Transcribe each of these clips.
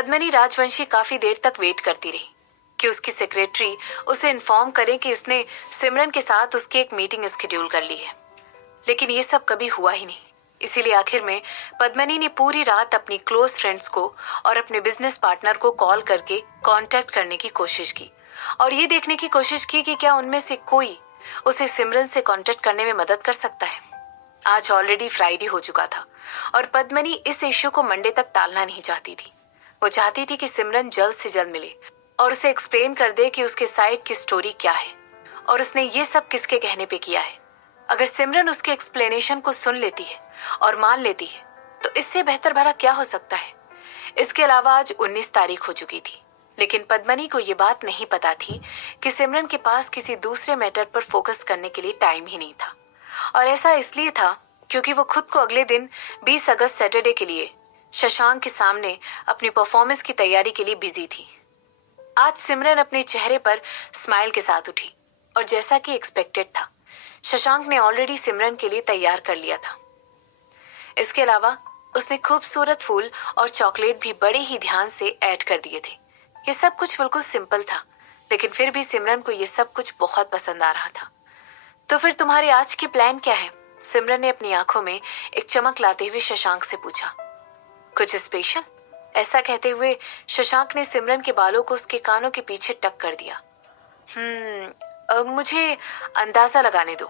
पद्मिनी राजवंशी काफी देर तक वेट करती रही कि उसकी सेक्रेटरी उसे इन्फॉर्म करे कि उसने सिमरन के साथ उसकी एक मीटिंग शेड्यूल कर ली है, लेकिन ये सब कभी हुआ ही नहीं। इसीलिए आखिर में पद्मिनी ने पूरी रात अपनी क्लोज फ्रेंड्स को और अपने बिजनेस पार्टनर को कॉल करके कांटेक्ट करने की कोशिश की और ये देखने की कोशिश की कि क्या उनमें से कोई उसे सिमरन से कांटेक्ट करने में मदद कर सकता है। आज ऑलरेडी फ्राइडे हो चुका था और पद्मिनी इस इश्यू को मंडे तक टालना नहीं चाहती थी। वो चाहती थी कि सिमरन जल्द से जल्द मिले और उसे एक्सप्लेन कर दे कि उसके साइड की स्टोरी क्या है और उसने ये सब किसके कहने पे किया है। अगर सिमरन उसके एक्सप्लेनेशन को सुन लेती है और मान लेती है तो इससे बेहतर भला क्या हो सकता है। इसके अलावा आज 19 तारीख हो चुकी थी, लेकिन पद्मिनी को ये बात नहीं पता थी कि सिमरन के पास किसी दूसरे मैटर पर फोकस करने के लिए टाइम ही नहीं था। और ऐसा इसलिए था क्योंकि वो खुद को अगले दिन 20 अगस्त सैटरडे के लिए शशांक के सामने अपनी परफॉर्मेंस की तैयारी के लिए बिजी थी। आज सिमरन अपने चेहरे पर स्माइल के साथ उठी और जैसा कि एक्सपेक्टेड था, शशांक ने ऑलरेडी सिमरन के लिए तैयार कर लिया था। इसके अलावा उसने खूबसूरत फूल और चॉकलेट भी बड़े ही ध्यान से ऐड कर दिए थे। ये सब कुछ बिल्कुल सिंपल था, लेकिन फिर भी सिमरन को ये सब कुछ बहुत पसंद आ रहा था। तो फिर तुम्हारे आज के प्लान क्या है? सिमरन ने अपनी आंखों में एक चमक लाते हुए शशांक से पूछा। कुछ स्पेशल? ऐसा कहते हुए शशांक ने सिमरन के बालों को उसके कानों के पीछे टक कर दिया। मुझे अंदाजा लगाने दो,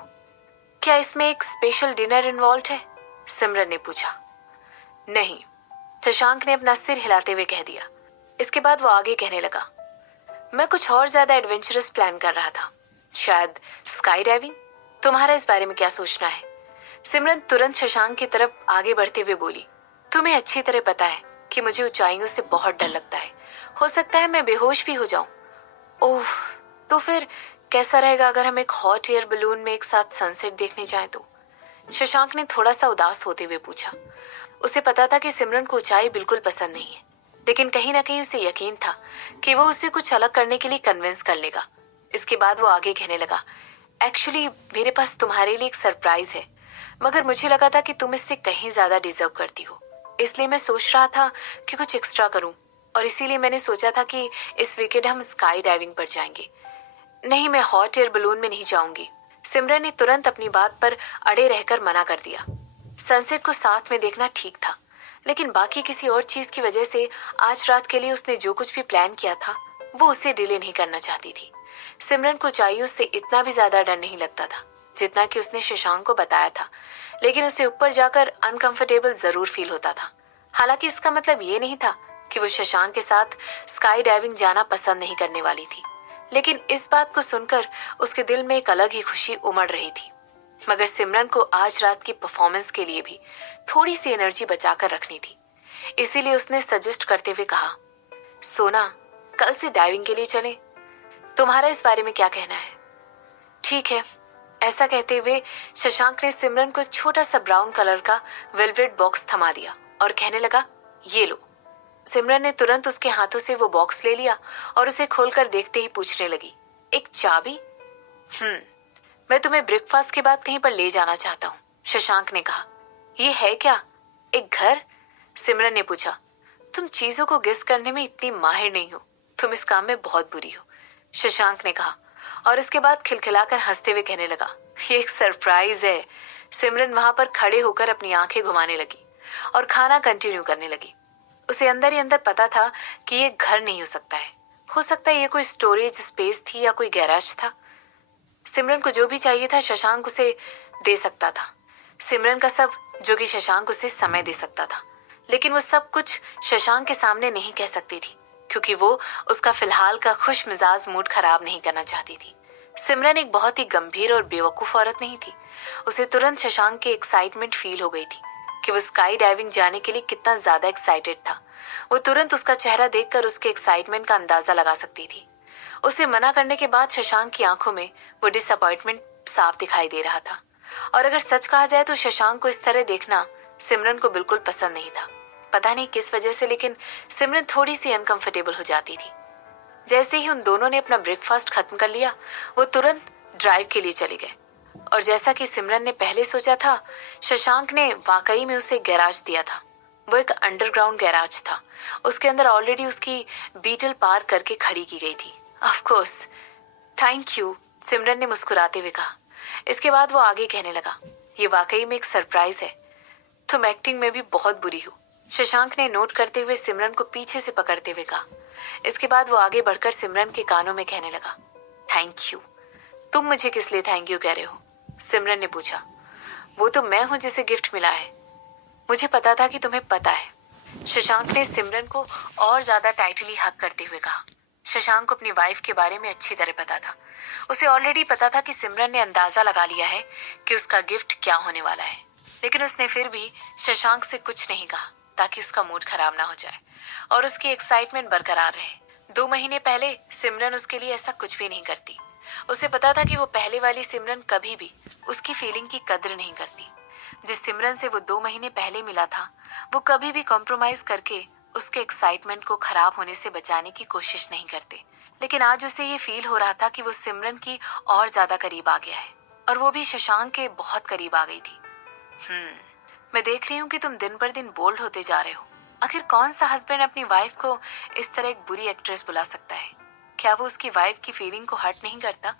क्या इसमें एक स्पेशल डिनर इन्वॉल्व है? सिमरन ने पूछा। नहीं, शशांक ने अपना सिर हिलाते हुए कह दिया। इसके बाद वो आगे कहने लगा, मैं कुछ और ज्यादा एडवेंचरस प्लान कर रहा था, शायद स्काई डाइविंग। तुम्हारा इस बारे में क्या सोचना है? सिमरन तुरंत शशांक की तरफ आगे बढ़ते हुए बोली, तुम्हें अच्छी तरह पता है कि मुझे ऊंचाइयों से बहुत डर लगता है। हो सकता है मैं बेहोश भी हो जाऊं। ओह, तो फिर कैसा रहेगा अगर हम एक हॉट एयर बलून में एक साथ सनसेट देखने जाएं तो? शशांक ने थोड़ा सा उदास होते हुए पूछा। उसे पता था कि सिमरन को ऊंचाई बिल्कुल पसंद नहीं है, लेकिन कहीं ना कहीं उसे यकीन था कि वो उसे कुछ अलग करने के लिए कन्विंस कर लेगा। इसके बाद वो आगे कहने लगा, एक्चुअली मेरे पास तुम्हारे लिए एक सरप्राइज है, मगर मुझे लगा था कि तुम इससे कहीं ज्यादा डिजर्व करती हो, इसलिए मैं सोच रहा था कि कुछ एक्स्ट्रा करूं और इसीलिए मैंने सोचा था कि इस वीकेंड हम स्काई डाइविंग पर जाएंगे। नहीं, मैं हॉट एयर बलून में नहीं जाऊंगी। सिमरन ने तुरंत अपनी बात पर अड़े रहकर मना कर दिया। सनसेट को साथ में देखना ठीक था, लेकिन बाकी किसी और चीज की वजह से आज रात के लिए उसने जो कुछ भी प्लान किया था वो उसे डिले नहीं करना चाहती थी। सिमरन को ऊंचाइयों से इतना भी ज्यादा डर नहीं लगता था जितना कि उसने शशांक को बताया था, लेकिन उसे ऊपर जाकर अनकंफर्टेबल जरूर फील होता था। हालांकि इसका मतलब ये नहीं था कि वो शशांक के साथ स्काई डाइविंग जाना पसंद नहीं करने वाली थी, लेकिन इस बात को सुनकर उसके दिल में एक अलग ही खुशी उमड़ रही थी। मगर सिमरन को आज रात की परफॉर्मेंस के लिए भी थोड़ी सी एनर्जी बचाकर रखनी थी, इसीलिए उसने सजेस्ट करते हुए कहा, सोना, कल से डाइविंग के लिए चलें। तुम्हारा इस बारे में क्या कहना है? ठीक है। ऐसा कहते हुए शशांक ने सिमरन को एक छोटा सा ब्राउन कलर का वेलवेट बॉक्स थमा दिया और कहने लगा, ये लो। सिमरन ने तुरंत उसके हाथों से वो बॉक्स ले लिया और उसे खोलकर देखते ही पूछने लगी, एक चाबी? मैं तुम्हें ब्रेकफास्ट के बाद कहीं पर ले जाना चाहता हूँ, शशांक ने कहा। ये है क्या, एक घर? सिमरन ने पूछा। तुम चीजों को गेस करने में इतनी माहिर नहीं हो, तुम इस काम में बहुत बुरी हो, शशांक ने कहा और इसके बाद खिलखिलाकर हंसते हुए कहने लगा, ये एक सरप्राइज है। सिमरन वहां पर खड़े होकर अपनी आंखें घुमाने लगी और खाना कंटिन्यू करने लगी। उसे अंदर ही अंदर पता था कि ये घर नहीं हो सकता है, हो सकता है ये कोई स्टोरेज स्पेस थी या कोई गैराज था। सिमरन को जो भी चाहिए था शशांक उसे दे सकता था। सिमरन का सब जो कि शशांक उसे समय दे सकता था, लेकिन वो सब कुछ शशांक के सामने नहीं कह सकती थी क्योंकि वो उसका फिलहाल का खुश मिजाज मूड खराब नहीं करना चाहती थी। सिमरन एक बहुत ही गंभीर और बेवकूफ औरत नहीं थी। उसे तुरंत शशांक की एक्साइटमेंट फील हो गई थी कि वो स्काई डाइविंग जाने के लिए कितना ज्यादा एक्साइटेड था। वो तुरंत उसका चेहरा देखकर उसके एक्साइटमेंट का अंदाजा लगा सकती थी। उसे मना करने के बाद शशांक की आंखों में वो डिसअपॉइंटमेंट साफ दिखाई दे रहा था और अगर सच कहा जाए तो शशांक को इस तरह देखना सिमरन को बिल्कुल पसंद नहीं था। पता नहीं किस वजह से, लेकिन सिमरन थोड़ी सी अनकंफर्टेबल हो जाती थी। जैसे ही उन दोनों ने अपना ब्रेकफास्ट खत्म कर लिया, वो तुरंत ड्राइव के लिए चले गए और जैसा कि सिमरन ने पहले सोचा था, शशांक ने वाकई में उसे गैराज दिया था। वो एक अंडरग्राउंड गैराज था। उसके अंदर ऑलरेडी उसकी बीटल पार्क करके खड़ी की गई थी। ऑफ कोर्स, थैंक यू, सिमरन ने मुस्कुराते हुए कहा। इसके बाद वो आगे कहने लगा, ये वाकई में एक सरप्राइज है, तुम एक्टिंग में भी बहुत बुरी हो। शशांक ने नोट करते हुए सिमरन को पीछे से पकड़ते हुए कहा। इसके बाद वो आगे बढ़कर सिमरन के कानों में कहने लगा, थैंक यू। तुम मुझे किस लिए थैंक यू कह रहे हो? सिमरन ने पूछा। वो तो मैं हूं जिसे गिफ्ट मिला है। मुझे पता था कि तुम्हें पता है। शशांक ने सिमरन को और ज्यादा टाइटली हक करते हुए कहा। शशांक को अपनी वाइफ के बारे में अच्छी तरह पता था। उसे ऑलरेडी पता था कि सिमरन ने अंदाजा लगा लिया है कि उसका गिफ्ट क्या होने वाला है, लेकिन उसने फिर भी शशांक से कुछ नहीं कहा ताकि उसका मूड खराब ना हो जाए और उसकी एक्साइटमेंट बरकरार रहे। 2 महीने पहले सिमरन उसके लिए ऐसा कुछ भी नहीं करती। उसे पता था कि वो पहले वाली सिमरन कभी भी उसकी फीलिंग की कद्र नहीं करती। जिस सिमरन से वो 2 महीने पहले मिला था, वो कभी भी कॉम्प्रोमाइज करके उसके एक्साइटमेंट को खराब होने से बचाने की कोशिश नहीं करते। लेकिन आज उसे ये फील हो रहा था कि वो सिमरन की और ज्यादा करीब आ गया है, और वो भी शशांक के बहुत करीब आ गई थी। मैं देख रही हूँ कि तुम दिन पर दिन बोल्ड होते जा रहे हो। आखिर कौन सा हस्बैंड अपनी वाइफ को इस तरह एक बुरी एक्ट्रेस बुला सकता है? क्या वो उसकी वाइफ की फीलिंग को हर्ट नहीं करता?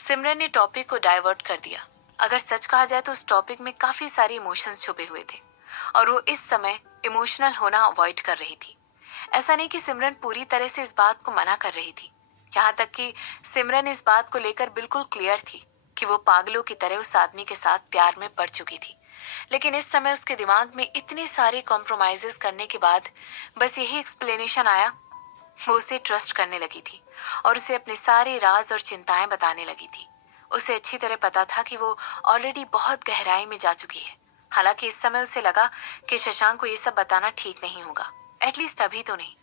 सिमरन ने टॉपिक को डाइवर्ट कर दिया। अगर सच कहा जाए तो उस टॉपिक में काफी सारे इमोशंस छुपे हुए थे और वो इस समय इमोशनल होना अवॉइड कर रही थी। ऐसा नहीं कि सिमरन पूरी तरह से इस बात को मना कर रही थी। यहाँ तक कि सिमरन इस बात को लेकर बिल्कुल क्लियर थी कि वो पागलों की तरह उस आदमी के साथ प्यार में पड़ चुकी थी। लेकिन इस समय उसके दिमाग में इतने सारे कॉम्प्रोमाइजेस करने के बाद बस यही एक्सप्लेनेशन आया। वो उसे ट्रस्ट करने लगी थी और उसे अपने सारे राज और चिंताएं बताने लगी थी। उसे अच्छी तरह पता था कि वो ऑलरेडी बहुत गहराई में जा चुकी है। हालांकि इस समय उसे लगा कि शशांक को ये सब बताना ठीक नहीं होगा, एटलीस्ट अभी तो नहीं।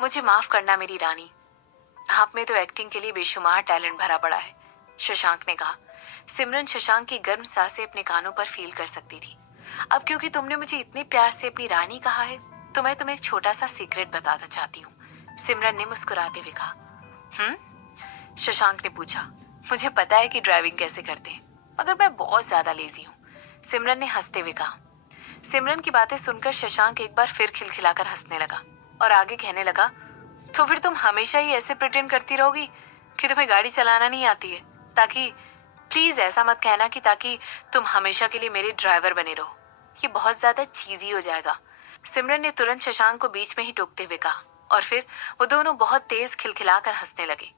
मुझे माफ करना मेरी रानी, आप में तो एक्टिंग के लिए बेशुमार टैलेंट भरा पड़ा है, शशांक ने कहा। सिमरन शशांक की गर्म सांसें अपने कानों पर फील कर सकती थी। अब क्योंकि तुमने मुझे इतने प्यार से अपनी रानी कहा है, तो मैं तुम्हें एक छोटा सा सीक्रेट बताना चाहती हूँ, सिमरन ने मुस्कुराते हुए कहा। शशांक ने पूछा। मुझे पता है कि ड्राइविंग कैसे करते हैं, मगर मैं बहुत ज्यादा लेजी हूँ, सिमरन ने हंसते हुए कहा। सिमरन की बातें सुनकर शशांक एक बार फिर खिलखिलाकर हंसने लगा और आगे कहने लगा, तो फिर तुम हमेशा ही ऐसे प्रिटेंड करती रहोगी कि तुम्हें गाड़ी चलाना नहीं आती है, ताकि प्लीज ऐसा मत कहना कि ताकि तुम हमेशा के लिए मेरे ड्राइवर बने रहो। ये बहुत ज्यादा चीजी हो जाएगा, सिमरन ने तुरंत शशांक को बीच में ही टोकते हुए कहा। और फिर वो दोनों बहुत तेज खिलखिलाकर हंसने लगे।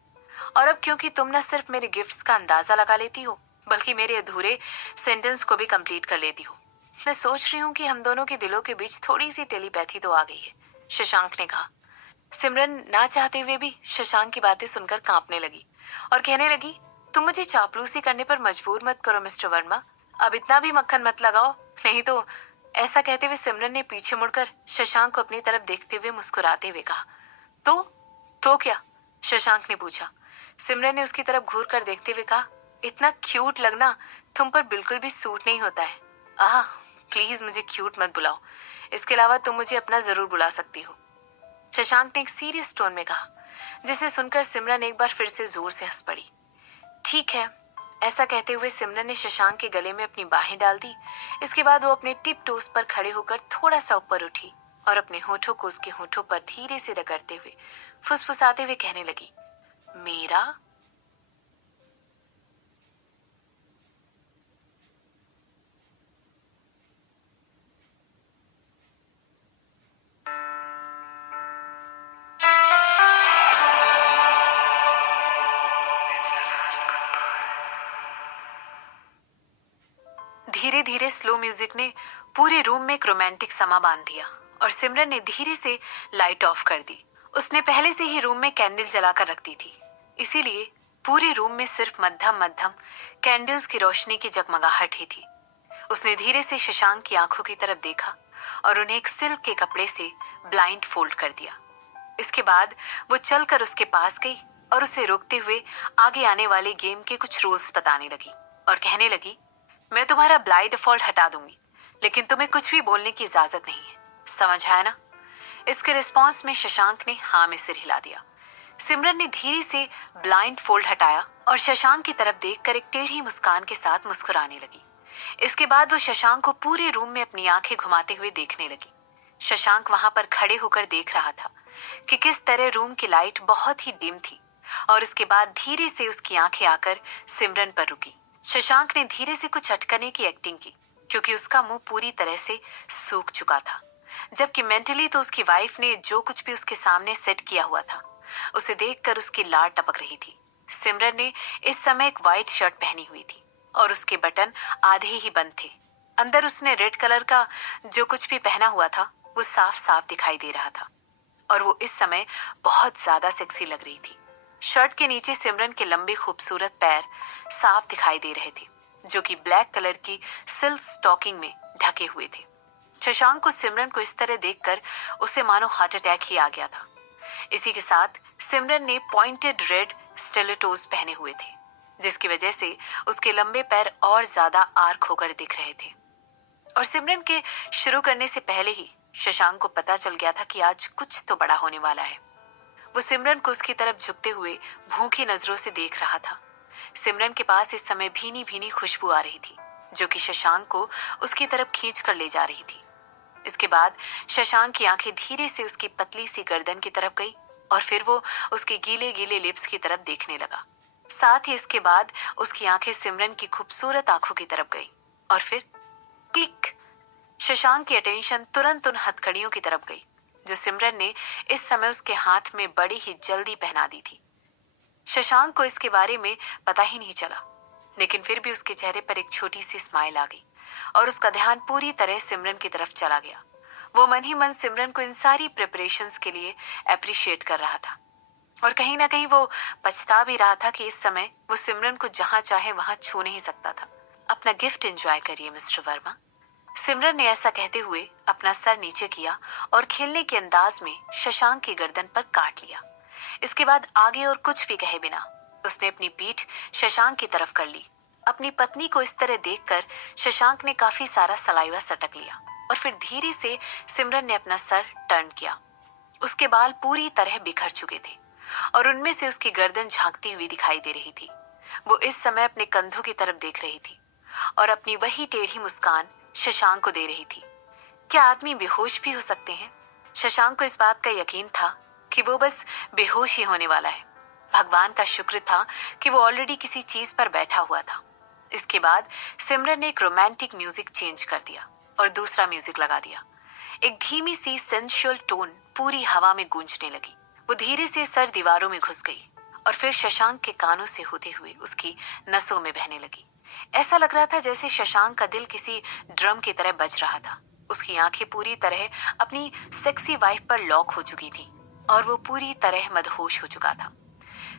और अब क्योंकि तुम न सिर्फ मेरे गिफ्ट्स का अंदाजा लगा लेती हो, बल्कि मेरे अधूरे सेंटेंस को भी कंप्लीट कर लेती हो, मैं सोच रही हूँ कि हम दोनों के दिलों के बीच थोड़ी सी टेलीपैथी तो आ गई है, शशांक ने कहा। सिमरन ना चाहते हुए भी शशांक की बातें सुनकर कांपने लगी और कहने लगी, तुम मुझे चापलूसी करने पर मजबूर मत करो मिस्टर वर्मा, अब इतना भी मक्खन मत लगाओ, नहीं तो। ऐसा कहते हुए सिमरन ने पीछे मुड़कर शशांक को अपनी तरफ देखते हुए मुस्कुराते हुए कहा। तो क्या? शशांक ने पूछा। सिमरन ने उसकी तरफ घूर कर देखते हुए कहा, इतना क्यूट लगना तुम पर बिल्कुल भी सूट नहीं होता है। आह, प्लीज मुझे क्यूट मत बुलाओ, इसके अलावा तुम मुझे अपना जरूर बुला सकती हो, शशांक ने एक सीरियस टोन में कहा, जिसे सुनकर सिमरन एक बार फिर से जोर से हंस पड़ी। ठीक है, ऐसा कहते हुए सिमरन ने शशांक के गले में अपनी बाहें डाल दी। इसके बाद वो अपने टिप टोस पर खड़े होकर थोड़ा सा ऊपर उठी और अपने होठों को उसके होठों पर धीरे से रगड़ते हुए फुसफुसाते हुए कहने लगी, मेरा। धीरे धीरे स्लो म्यूजिक ने पूरे रूम में एक रोमांटिक समा बांध दिया और सिमरन ने धीरे से लाइट ऑफ कर दी। उसने पहले से ही रूम में कैंडल जलाकर रख दी थी, इसीलिए पूरे रूम में सिर्फ मध्यम मध्यम कैंडल्स की रोशनी की जगमगाहट ही थी। उसने धीरे से शशांक की आंखों की तरफ देखा और उन्हें एक सिल्क के कपड़े से ब्लाइंड फोल्ड कर दिया। इसके बाद वो चलकर उसके पास गई और उसे रोकते हुए आगे आने वाले गेम के कुछ रूल्स बताने लगी और कहने लगी, मैं तुम्हारा ब्लाइंड डिफॉल्ट हटा दूंगी, लेकिन तुम्हें कुछ भी बोलने की इजाजत नहीं है, समझ आया ना? इसके रिस्पॉन्स में शशांक ने हाँ में सिर हिला दिया। सिमरन ने धीरे से ब्लाइंड फोल्ड हटाया और शशांक की तरफ देखकर एक टेढ़ी मुस्कान के साथ मुस्कुराने लगी। इसके बाद वो शशांक को पूरे रूम में अपनी आंखें घुमाते हुए देखने लगी। शशांक वहां पर खड़े होकर देख रहा था कि किस तरह रूम की लाइट बहुत ही डिम थी और इसके बाद धीरे से उसकी आंखें आकर सिमरन पर रुकी। शशांक ने धीरे से कुछ अटकने की एक्टिंग की क्योंकि उसका मुंह पूरी तरह से सूख चुका था, जबकि मेंटली तो उसकी वाइफ ने जो कुछ भी उसके सामने सेट किया हुआ था उसे देखकर उसकी लार टपक रही थी। सिमरन ने इस समय एक व्हाइट शर्ट पहनी हुई थी और उसके बटन आधे ही बंद थे। अंदर उसने रेड कलर का जो कुछ भी पहना हुआ था वो साफ साफ दिखाई दे रहा था और वो इस समय बहुत ज्यादा सेक्सी लग रही थी। शर्ट के नीचे सिमरन के लंबे खूबसूरत पैर साफ दिखाई दे रहे थे जो कि ब्लैक कलर की सिल्क स्टॉकिंग में ढके हुए थे। शशांक को सिमरन को इस तरह देखकर उसे मानो हार्ट अटैक ही आ गया था। इसी के साथ सिमरन ने पॉइंटेड रेड स्टिलेटोज पहने हुए थे जिसकी वजह से उसके लंबे पैर और ज्यादा आर्क होकर दिख रहे थे। और सिमरन के शुरू करने से पहले ही शशांक को पता चल गया था कि आज कुछ तो बड़ा होने वाला है। वो सिमरन को उसकी तरफ झुकते हुए भूखी नजरों से देख रहा था। सिमरन के पास इस समय भीनी भीनी खुशबू आ रही थी जो कि शशांक को उसकी तरफ खींच कर ले जा रही थी। इसके बाद शशांक की आंखें धीरे से उसकी पतली सी गर्दन की तरफ गई और फिर वो उसके गीले गीले लिप्स की तरफ देखने लगा। साथ ही इसके बाद उसकी आंखें सिमरन की खूबसूरत आंखों की तरफ गई और फिर क्लिक। शशांक की अटेंशन तुरंत उन हथकड़ियों की तरफ गई जो सिमरन ने इस समय उसके हाथ में बड़ी ही जल्दी पहना दी थी। शशांक को इसके बारे में पता ही नहीं चला, लेकिन फिर भी उसके चेहरे पर एक छोटी सी स्माइल आ गई और उसका ध्यान पूरी तरह सिमरन की तरफ चला गया। वो मन ही मन सिमरन को इन सारी प्रिपरेशंस के लिए अप्रिशिएट कर रहा था और कहीं ना कहीं वो पछता भी रहा था कि इस समय वो सिमरन को जहां चाहे वहां छू नहीं सकता था। अपना गिफ्ट एंजॉय करिए मिस्टर वर्मा। सिमरन ने ऐसा कहते हुए अपना सर नीचे किया और खेलने के अंदाज में शशांक की गर्दन पर काट लिया। इसके बाद आगे और कुछ भी कहे बिना उसने अपनी पीठ शशांक की तरफ कर ली। अपनी पत्नी को इस तरह देखकर शशांक ने काफी सारा सलाइवा सटक लिया और फिर धीरे से सिमरन ने अपना सर टर्न किया। उसके बाल पूरी तरह बिखर चुके थे और उनमें से उसकी गर्दन झांकती हुई दिखाई दे रही थी। वो इस समय अपने कंधों की तरफ देख रही थी और अपनी वही टेढ़ी मुस्कान शशांक को दे रही थी। क्या आदमी बेहोश भी हो सकते हैं? शशांक को इस बात का यकीन था कि वो बस बेहोश ही होने वाला है। भगवान का शुक्र था कि वो ऑलरेडी किसी चीज पर बैठा हुआ था। इसके बाद सिमरन ने एक रोमांटिक म्यूजिक चेंज कर दिया और दूसरा म्यूजिक लगा दिया। एक धीमी सी सेंसुअल टोन पूरी हवा में गूंजने लगी। वो धीरे से सर दीवारों में घुस गई और फिर शशांक के कानों से होते हुए उसकी नसों में बहने लगी। ऐसा लग रहा था जैसे शशांक का दिल किसी ड्रम की तरह बज रहा था। उसकी आंखें पूरी तरह अपनी सेक्सी वाइफ पर लॉक हो चुकी थी और वो पूरी तरह मदहोश हो चुका था।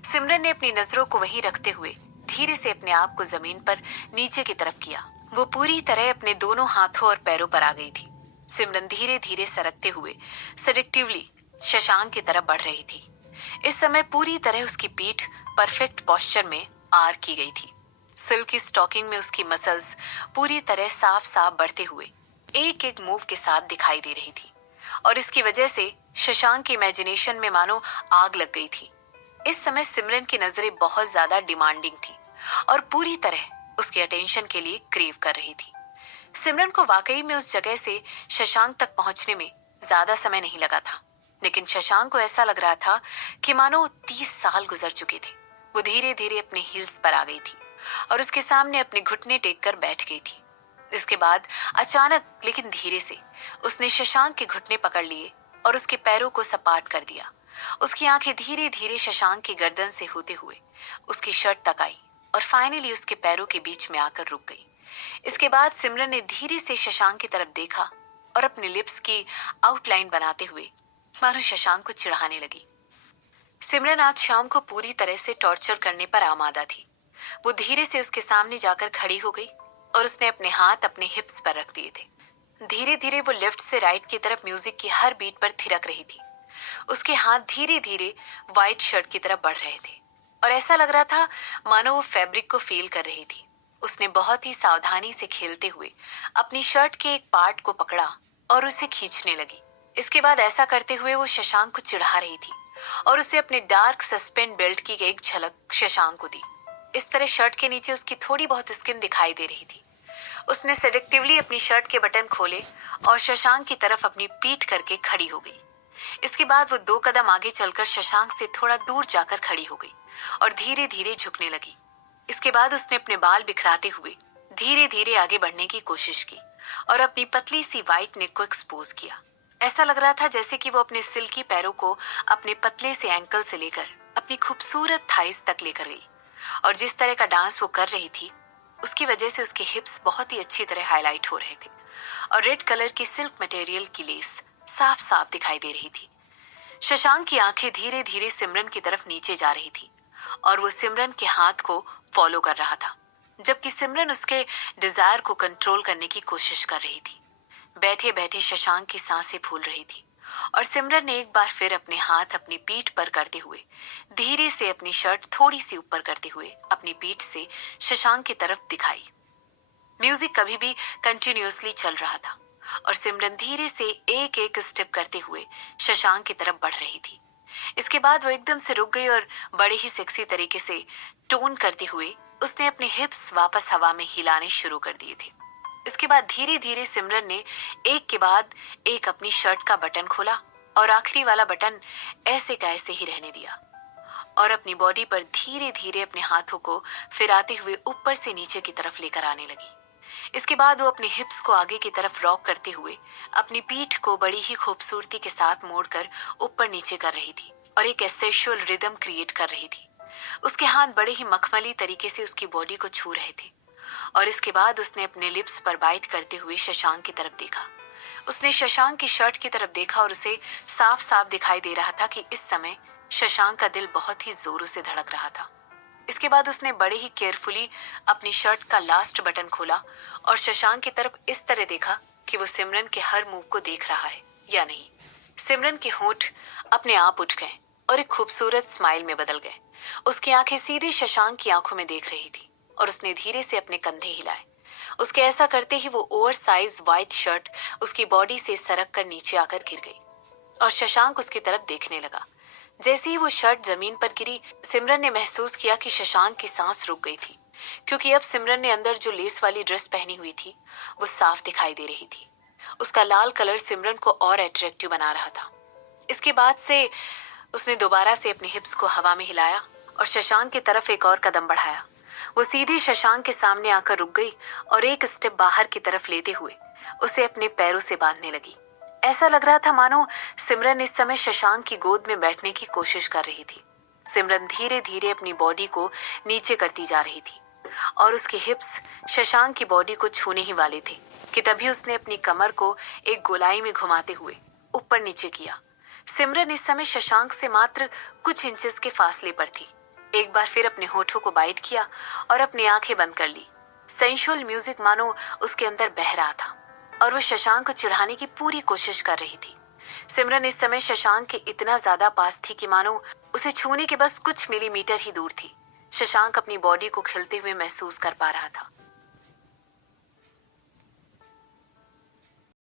सिमरन ने अपनी नजरों को वहीं रखते हुए धीरे से अपने आप को जमीन पर नीचे की तरफ किया। वो पूरी तरह अपने दोनों हाथों और पैरों पर आ गई थी। सिमरन धीरे धीरे सरकते हुए सेडक्टिवली शशांक की तरफ बढ़ रही थी। इस समय पूरी तरह उसकी पीठ परफेक्ट पोस्चर में आर की गई थी। सिल्की स्टॉकिंग में उसकी मसल्स पूरी तरह साफ साफ बढ़ते हुए एक एक मूव के साथ दिखाई दे रही थी और इसकी वजह से शशांक की इमेजिनेशन में मानो आग लग गई थी। इस समय सिमरन की नजरें बहुत ज्यादा डिमांडिंग थी और पूरी तरह उसके अटेंशन के लिए क्रेव कर रही थी। सिमरन को वाकई में उस जगह से शशांक तक पहुंचने में ज्यादा समय नहीं लगा था, लेकिन शशांक को ऐसा लग रहा था कि मानो 30 साल गुजर चुके थे। वो धीरे धीरे अपने हील्स पर आ गई थी और उसके सामने अपने घुटने टेक कर बैठ गई थी। इसके बाद अचानक लेकिन धीरे से उसने शशांक के घुटने पकड़ लिए और उसके पैरों को सपाट कर दिया। उसकी आंखें धीरे धीरे शशांक की गर्दन से होते हुए उसकी शर्ट तक आई और फाइनली उसके पैरों के बीच में आकर रुक गई। इसके बाद सिमरन ने धीरे से शशांक की तरफ देखा और अपने लिप्स की आउटलाइन बनाते हुए मानो शशांक को चिढ़ाने लगी। सिमरन आज शाम को पूरी तरह से टॉर्चर करने पर आमादा थी। वो धीरे से उसके सामने जाकर खड़ी हो गई और उसने अपने हाथ अपने हिप्स पर रख दिए थे। धीरे धीरे वो लेफ्ट से राइट की तरफ म्यूजिक की हर बीट पर थिरक रही थी। उसके हाथ धीरे धीरे व्हाइट शर्ट की तरफ बढ़ रहे थे और ऐसा लग रहा था मानो वो फैब्रिक को फील कर रही थी। उसने बहुत ही सावधानी से खेलते हुए अपनी शर्ट के एक पार्ट को पकड़ा और उसे खींचने लगी। इसके बाद ऐसा करते हुए वो शशांक को चिढ़ा रही थी और उसे अपने डार्क सस्पेंड बेल्ट की एक झलक शशांक को दी। इस तरह शर्ट के नीचे उसकी थोड़ी बहुत स्किन दिखाई दे रही थी। उसने सेडेक्टिवली अपनी शर्ट के बटन खोले और शशांक की तरफ अपनी पीठ करके खड़ी हो गई। इसके बाद वो 2 कदम आगे चलकर शशांक से थोड़ा दूर जाकर खड़ी हो गई और धीरे धीरे झुकने लगी। इसके बाद उसने अपने बाल बिखराते हुए धीरे धीरे आगे बढ़ने की कोशिश की और अपनी पतली सी वाइट नेक को एक्सपोज किया। ऐसा लग रहा था जैसे कि वो अपने सिल्की पैरों को अपने पतले से एंकल से लेकर अपनी खूबसूरत थाइस तक लेकर गई। और जिस तरह का डांस वो कर रही थी उसकी वजह से उसके हिप्स बहुत ही अच्छी तरह हाईलाइट हो रहे थे और रेड कलर की सिल्क मटेरियल की लेस साफ साफ दिखाई दे रही थी। शशांक की आंखें धीरे धीरे सिमरन की तरफ नीचे जा रही थी और वो सिमरन के हाथ को फॉलो कर रहा था, जबकि सिमरन उसके डिजायर को कंट्रोल करने की कोशिश कर रही थी। बैठे बैठे शशांक की सांसें फूल रही थी और सिमरन ने एक बार फिर अपने हाथ अपनी पीठ पर करते हुए धीरे से अपनी शर्ट थोड़ी सी ऊपर करते हुए अपनी पीठ से शशांक की तरफ दिखाई। म्यूजिक कभी भी कंटिन्यूअसली चल रहा था और सिमरन धीरे से एक एक स्टेप करते हुए शशांक की तरफ बढ़ रही थी। इसके बाद वो एकदम से रुक गई और बड़े ही सेक्सी तरीके से टोन करते हुए उसने अपने हिप्स वापस हवा में हिलाने शुरू कर दिए थे। इसके बाद धीरे धीरे सिमरन ने एक के बाद एक अपनी शर्ट का बटन खोला और आखिरी वाला बटन ऐसे का ऐसे ही रहने दिया और अपनी बॉडी पर धीरे धीरे अपने हाथों को फिराते हुए ऊपर से नीचे की तरफ लेकर आने लगी। इसके बाद वो अपने हिप्स को आगे की तरफ रॉक करते हुए अपनी पीठ को बड़ी ही खूबसूरती के साथ मोड़कर ऊपर नीचे कर रही थी और एक सेक्सुअल रिदम क्रिएट कर रही थी। उसके हाथ बड़े ही मखमली तरीके से उसकी बॉडी को छू रहे थे और इसके बाद उसने अपने लिप्स पर बाइट करते हुए शशांक की तरफ देखा। उसने शशांक की शर्ट की तरफ देखा और उसे साफ साफ दिखाई दे रहा था कि इस समय शशांक का दिल बहुत ही जोरों से धड़क रहा था। इसके बाद उसने बड़े ही केयरफुली अपनी शर्ट का लास्ट बटन खोला और शशांक की तरफ इस तरह देखा कि वो सिमरन के हर मूव को देख रहा है या नहीं। सिमरन के होंठ अपने आप उठ गए और एक खूबसूरत स्माइल में बदल गए। उसकी आंखें सीधे शशांक की आंखों में देख रही थी और उसने धीरे से अपने कंधे हिलाए। उसके ऐसा करते ही वो ओवर साइज व्हाइट शर्ट उसकी बॉडी से सरक कर नीचे आकर गिर गई और शशांक उसकी तरफ देखने लगा। जैसे ही वो शर्ट जमीन पर गिरी, सिमरन ने महसूस किया कि शशांक की सांस रुक गई थी, क्योंकि अब सिमरन ने अंदर जो लेस वाली ड्रेस पहनी हुई थी वो साफ दिखाई दे रही थी। उसका लाल कलर सिमरन को और अट्रैक्टिव बना रहा था। इसके बाद से उसने दोबारा से अपने हिप्स को हवा में हिलाया और शशांक की तरफ एक और कदम बढ़ाया। वो सीधे शशांक के सामने आकर रुक गई और एक स्टेप बाहर की तरफ लेते हुए उसे अपने पैरों से बांधने लगी। ऐसा लग रहा था मानो सिमरन इस समय शशांक की गोद में बैठने की कोशिश कर रही थी। सिमरन धीरे धीरे अपनी बॉडी को नीचे करती जा रही थी और उसके हिप्स शशांक की बॉडी को छूने ही वाले थे कि तभी उसने अपनी कमर को एक गोलाई में घुमाते हुए ऊपर नीचे किया। सिमरन इस समय शशांक से मात्र कुछ इंचेस के फासले पर थी। एक बार फिर अपने होठों को बाइट किया और अपनी आंखें बंद कर ली। सेंशुअल म्यूजिक मानो उसके अंदर बह रहा था और वो शशांक को चिढ़ाने की पूरी कोशिश कर रही थी। सिमरन इस समय शशांक के इतना ज्यादा पास थी कि मानो उसे छूने के बस कुछ मिलीमीटर ही दूर थी। शशांक अपनी बॉडी को खिलते हुए महसूस कर पा रहा था।